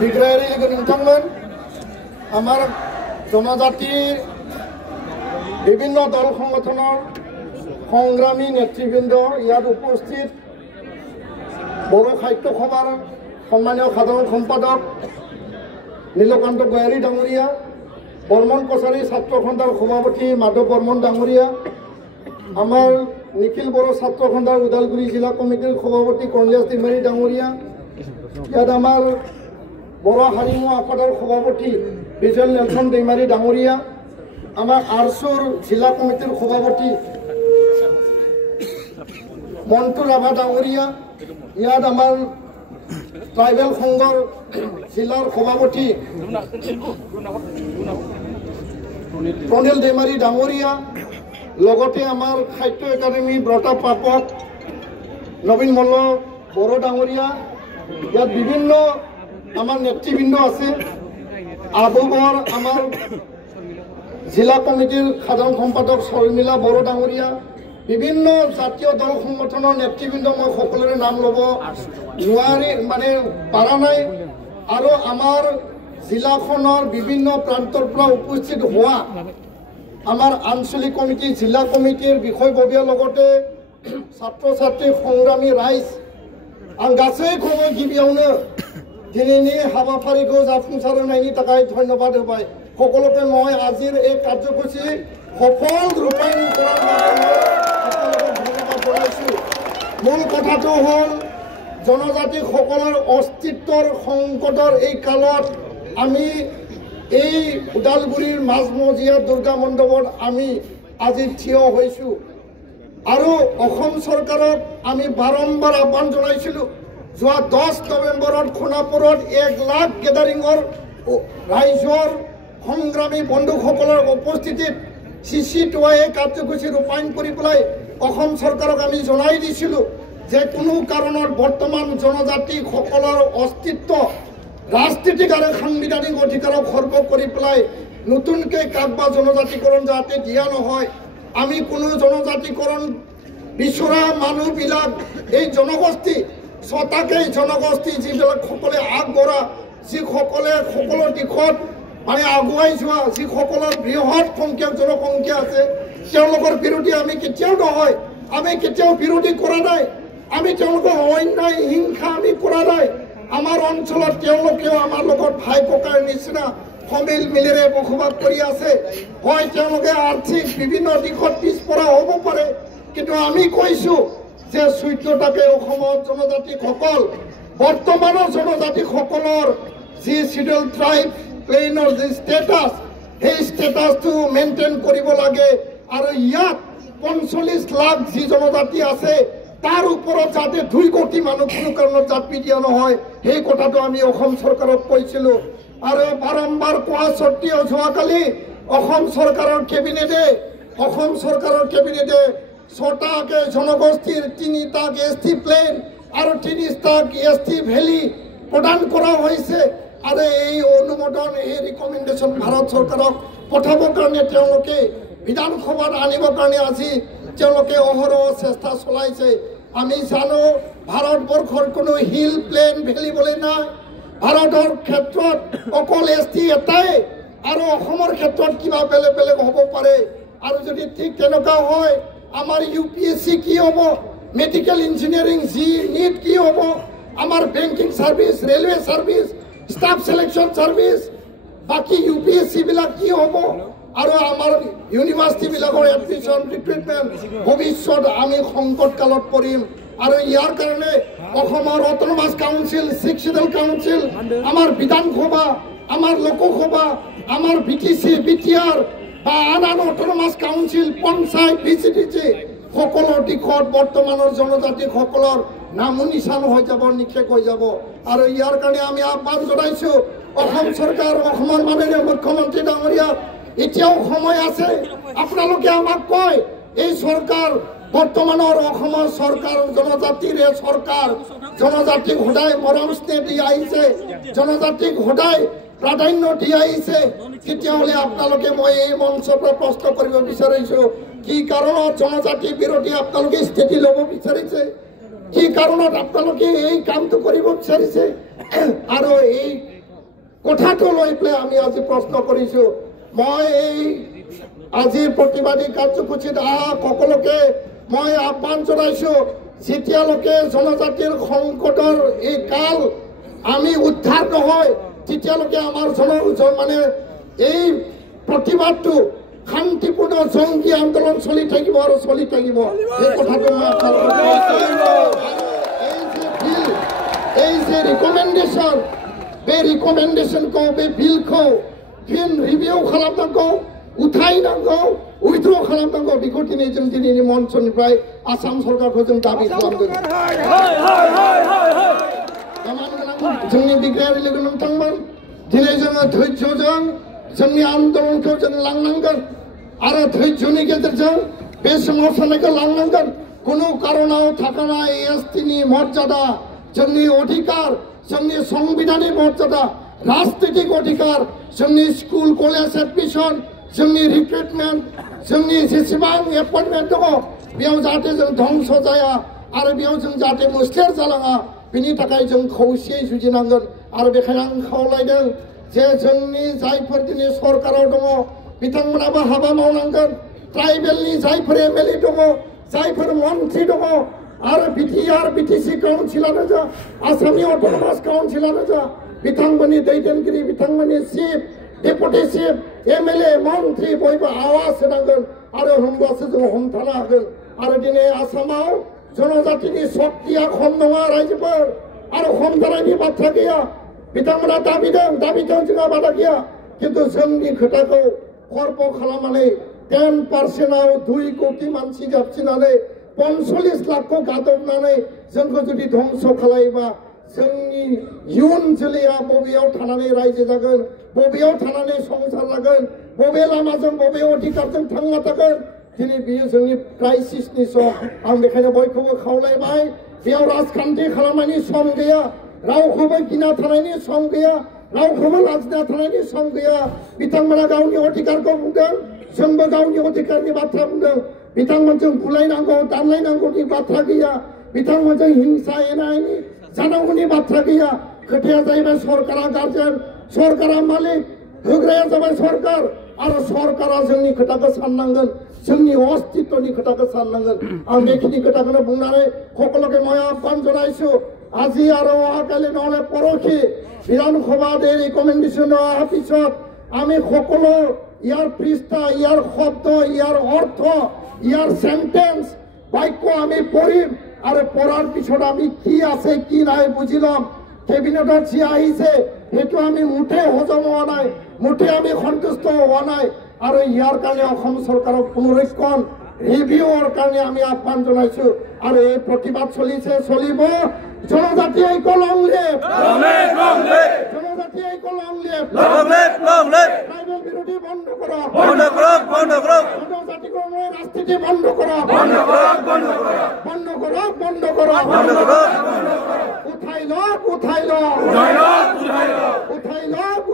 বিগ্রায়ারি লোক নोंथांमोन আমার জনজাতির বিভিন্ন দল সংগঠনের সংগ্রামী নেতৃবৃন্দ ইয়াত উপস্থিত বড় সাহিত্য সভার সম্মানীয় সাধারণ সম্পাদক নীলকান্ত গয়াৰী ডাঙৰীয়া, বৰ্মন কছাৰী ছাত্ৰ খণ্ডৰ সভাপতি মাধৱ বৰ্মন ডাঙৰীয়া, আমাৰ নিখিল বড়ো ছাত্ৰ খণ্ডৰ ওদালগুৰি জিলা কমিটিৰ সভাপতি কৰ্ণিয়াছ টিমাৰী ডাঙৰীয়া, ইয়াত আমাৰ বড়ো হাৰিমু আফাদৰ সভাপতি বিজল নেলছন টিমাৰী ডাঙৰীয়া, আমাৰ আৰচুৰ জিলা কমিটিৰ সভাপতি মন্টু ৰাভা ডাঙৰীয়া, ইয়াত আমাৰ ট্ৰাইবেল সংঘৰ জিলাৰ সভাপতি প্ৰণিল টিমাৰী ডাঙৰীয়া, লগতে আমাৰ সাহিত্য একাডেমী বঁটা প্ৰাপক নবীন মল্ল বড়ো ডাঙৰীয়া, ইয়াত বিভিন্ন আমাৰ নেতৃবৃন্দ আছে। আবুগড় আমাৰ জিলা কমিটিৰ সাধাৰণ সম্পাদক শৰ্মিলা বড়ো ডাঙৰীয়া, বিভিন্ন জাতীয় দল সংগঠনৰ নেতৃবৃন্দ মই সকলোৰে নাম ল'ব নোৱাৰি পাৰা নাই। আৰু আমাৰ জিলাখনৰ বিভিন্ন প্ৰান্তৰ পৰা উপস্থিত হোৱা আমাৰ আঞ্চলিক কমিটি জিলা কমিটিৰ বিষয়ববীয়াৰ লগতে ছাত্ৰ ছাত্ৰী সংগ্ৰামী ৰাইজ आं गासैखौबो गिबियावनो दिनैनि हाबाफारिखौ जाफुंसार होनायनि थाखाय धन्यबाद होबाय। সকলোকে মই আজিৰ এই কাৰ্যসূচী সফল ৰূপায়ণ কৰাৰ বাবে সকলোকে ধন্যবাদ জনাইছোঁ। মূল কথাটো হ'ল জনজাতিসকলৰ অস্তিত্বৰ সংকটৰ এই কালত আমি এই ওদালগুৰিৰ মাজমজিয়া দুৰ্গা মণ্ডপত আমি আজি থিয় হৈছোঁ। আৰু অসম চৰকাৰক আমি বাৰম্বাৰ আহ্বান জনাইছিলোঁ, যোৱা 10 নৱেম্বৰত সোণাপুৰত 1 লাখ গেডাৰিঙৰ ৰাইজৰ সংগ্ৰামী বন্ধুসকলৰ উপস্থিতিত CC2I কাৰ্যসূচী ৰূপায়ণ কৰি পেলাই অসম চৰকাৰক আমি জনাই দিছিলোঁ যে কোনো কাৰণত বৰ্তমান জনজাতিসকলৰ অস্তিত্ব ৰাজনীতিক আৰু সাংবিধানিক অধিকাৰক খৰ্ব কৰি পেলাই নতুনকৈ কাকবা জনজাতিকৰণ যাতে দিয়া নহয়। আমি কোনো জনজাতিকৰণ বিচৰা মানুহবিলাক এই জনগোষ্ঠী ছটাকৈ জনগোষ্ঠী যিবিলাক সকলে আগবঢ়া, যিসকলে সকলো দিশত আগুৱাই যোৱা, যিসকলৰ বৃহৎ সংখ্যক জনসংখ্যা আছে, তেওঁলোকৰ বিৰোধী আমি কেতিয়াও নহয়, আমি কেতিয়াও বিৰোধী কৰা নাই, আমি তেওঁলোকৰ অন্যায় হিংসা আমি কৰা নাই। আমাৰ অঞ্চলত তেওঁলোকেও আমাৰ লগত ভাই ককাৰ নিচিনা সমিল মিলেৰে বসবাস কৰি আছে। হয় তেওঁলোকে আৰ্থিক বিভিন্ন দিশত পিছপৰা হ'ব পাৰে, কিন্তু আমি কৈছোঁ যে 14টাকে অসমত জনজাতিসকল বৰ্তমানৰ জনজাতিসকলৰ যি শিডিউল ট্ৰাইব প্লেইনৰ যি ষ্টেটাছ, সেই ষ্টেটাছটো মেইনটেইন কৰিব লাগে। আৰু ইয়াত 45 লাখ যি জনজাতি আছে তাৰ ওপৰত যাতে 2 কোটি মানুহ কোনো কাৰণত জাপি দিয়া নহয়, সেই কথাটো আমি অসম চৰকাৰক কৈছিলোঁ। আৰু বাৰম্বাৰ কোৱা স্বত্তেও যোৱাকালি অসম চৰকাৰৰ কেবিনেটে 6টাকে জনগোষ্ঠীৰ 3টাক ST প্লেন আৰু 3টাক ST ভেলী প্ৰদান কৰা হৈছে। আৰু এই অনুমোদন এই ৰিকমেণ্ডেশ্যন ভাৰত চৰকাৰক পঠাবৰ কাৰণে তেওঁলোকে বিধানসভাত আনিবৰ কাৰণে আজি তেওঁলোকে অহৰহ চেষ্টা চলাইছে। আমি জানো ভাৰতবৰ্ষৰ কোনো হিল প্লেন ভেলী বুলি নাই। ভাৰতৰ ক্ষেত্ৰত অকল ST এটাই, আৰু অসমৰ ক্ষেত্ৰত কিবা বেলেগ বেলেগ হ'ব পাৰে। আৰু যদি ঠিক তেনেকুৱা হয় আমাৰ UPSC কি হ'ব, মেডিকেল ইঞ্জিনিয়াৰিং যি নীট কি হ'ব, আমাৰ banking service, railway service, staff selection service, বাকী UPSC বিলাক কি হ'ব, আৰু আমাৰ ইউনিভাৰ্চিটিবিলাকৰ এডমিশ্যন ৰিক্ৰুটমেণ্ট ভৱিষ্যত আমি সংকট কালত পৰিম। আৰু ইয়াৰ কাৰণে অসমৰ অট'নমাছ কাউন্সিল, ছিক্সনেল কাউন্সিল, আমাৰ বিধানসভা, আমাৰ লোকসভা, আমাৰ BTC, BTR বা আন অট'নমাছ কাউন্সিল, পঞ্চায়ত, VCDC সকলো দিশত বৰ্তমানৰ জনজাতিসকলৰ নামো নিচান হৈ যাব, নিক্ষেপ হৈ যাব। আৰু ইয়াৰ কাৰণে আমি আহ্বান জনাইছোঁ অসম চৰকাৰ, অসমৰ মাননীয় মুখ্যমন্ত্ৰী ডাঙৰীয়া, এতিয়াও সময় আছে। আপোনালোকে আমাক কয় এই চৰকাৰ বৰ্তমানৰ অসমৰ চৰকাৰ জনজাতিৰে চৰকাৰ, জনজাতিক সদায় মৰম স্নেহ দি আহিছে, জনজাতিক সদায় প্ৰাধান্য দি আহিছে। তেতিয়াহ'লে আপোনালোকে মই এই মঞ্চৰ পৰা প্ৰশ্ন কৰিব বিচাৰিছোঁ, কি কাৰণত জনজাতি বিৰোধী আপোনালোকে স্থিতি ল'ব বিচাৰিছে? কি কাৰণত আপোনালোকে এই কামটো কৰিব বিচাৰিছে আৰু এই কথাটো লৈ পেলাই আমি আজি প্ৰশ্ন কৰিছো মই এই আজি প্ৰতিবাদী কাৰ্যসূচীত সকলোকে মই আহ্বান জনাইছো যেতিয়ালৈকে জনজাতিৰ সংকটৰ এই কাল আমি উদ্ধাৰ নহয় তেতিয়ালৈকে আমাৰ মানে এই প্ৰতিবাদটো শান্তিপূৰ্ণ জংগী আন্দোলন চলি থাকিব আৰু চলি থাকিব এই কথাটো মই এই যে রিকমেন্ডেশন बे रिकमेंडेशन को बे बिल को फिन रिव्यू खालामनांगौ उथायनांगौ उइथ्र खालामनांगौ बेखौ दिनै जों दिनैनि मन्चनिफ्राय आसाम सरकारखौ जों दाबि खालामदों जोंनि बिग्रायारि लोगो नोंथांमोन दिनै जोङो धैर्यजों जोंनि आन्दोलनखौ जों लांनांगोन आरो धैर्यनि गेजेरजों बे सोमावसारनायखौ लांनांगोन कोनो कारणाव थाखानाय एसटिनि मर्यादा जोंनि अधिकार जोंनि संविधानिक मर्यादा राजनीतिक अधिकार जोंनि स्कुल कलेज एडमिशन जोंनि रिक्रुटमेन्ट जोंनि जेसेबां एपइन्टमेन्ट दङ बेयाव जाहाथे जों ध्वंस जाया आरो बेयाव जों जाहाथे मुस्लिम जालाङा बिनि थाखाय जों खौसेयै जुजिनांगोन आरो बेखायनो आं खावलायदों जे जोंनि जायफोर दिनै सरकाराव दङ बिथांमोनाबो हाबा मावनांगोन ट्राइबेलनि जायफोर एमएलए दङ जायफोर मन्त्रि दङ आरो बिटिआर बिटिसि काउन्सिलानो जा आसामनि अट'नमास काउन्सिलानो जा बिथांमोननि दैदेनगिरि बिथांमोननि चिफ डेपुटि चिफ एमएलए मन्त्रि बयबो आवाज होनांगोन आरो होमब्लासो जों हमथानो हागोन आरो दिनै आसामाव जनजातिनि शक्तिया खम नङा रायजोफोर आरो हमथानायनि बाथ्रा गैया बिथांमोना दाबिदों जोंहा बादा गैया किन्तु जोंनि खोथाखौ खर्ब खालामनानै 10%आव 2 कोटि मानसि जाबसिनानै 45 लाखखौ गादबनानै जोंखौ जुदि ध्वंस खालायोबा जोंनि इयुन जोलैया बबेयाव थानानै रायजो जागोन बबेयाव थानानै संसार जागोन बबे लामाजों बबे अधिकारजों थांना थागोन दिनै बियो जोंनि क्राइसिसनि सम आं बेखायनो बयखौबो खावलायबाय बेयाव राजखान्थि खालामनायनि सम गैया रावखौबो गिना थानायनि सम गैया रावखौबो लाजिना थानायनि सम गैया बिथांमोना गावनि अधिकारखौ बुंदों जोंबो गावनि अधिकारनि बाथ्रा बुंदों बिथांमोनजों बुलायनांगौ दानलायनांगौनि बाथ्रा गैया बिथांमोनजों हिंसा एना एनि जानांगौनि बाथ्रा गैया खोथाया जाहैबाय सरकारा गार्जेन सरकारा मालिक होग्राया जाबाय सरकार आरो सरकारा जोंनि खोथाखौ साननांगोन जोंनि अस्तित्वनि खोथाखौ साननांगोन आं बेखिनि खोथाखौनो बुंनानै সকলোকে মই আহ্বান জনাইছো আজি আৰু অহাকালি নহলে পৰহি বিধানসভাত এই ৰিকমেণ্ডেশ্যন অহাৰ পিছত আমি সকলো ইয়াৰ পৃষ্ঠা ইয়াৰ শব্দ ইয়াৰ অৰ্থ ইয়াৰ সেন্টেন্স বাক্য আমি পঢ়িম আৰু পঢ়াৰ পিছত আমি কি আছে কি নাই বুজি ল'ম কেবিনেটত যি আহিছে সেইটো আমি মুঠে হজম হোৱা নাই মুঠে আমি সন্তুষ্ট হোৱা নাই আৰু ইয়াৰ কাৰণে অসম চৰকাৰক পুনৰীক্ষণ ৰিভিউৰ কাৰণে আমি আহ্বান জনাইছো আৰু এই প্ৰতিবাদ চলিব জনজাতি ঐক্য লং লিভ জনজাতি ঐক্য লং লিভ ট্ৰাইবেল বিৰোধী বন্ধ কৰক জনজাতিকৰণৰ ৰাজনীতি বন্ধ কৰক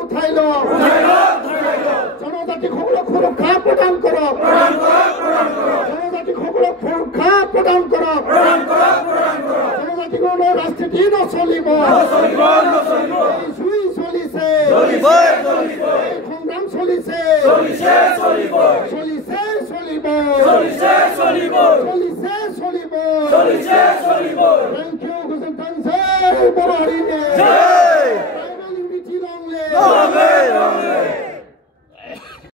উঠাই লওক জনজাতিসকলক সুৰক্ষা প্ৰদান কৰক জনজাতিসকলক সুৰক্ষা প্ৰদান কৰক জনজাতিকৰণৰ ৰাজনীতি নচলিব জুই চলিছে সংগ্ৰাম চলিছে চলিব থেংক ইউ গোজেন্টাং জয় বৰাৰিনে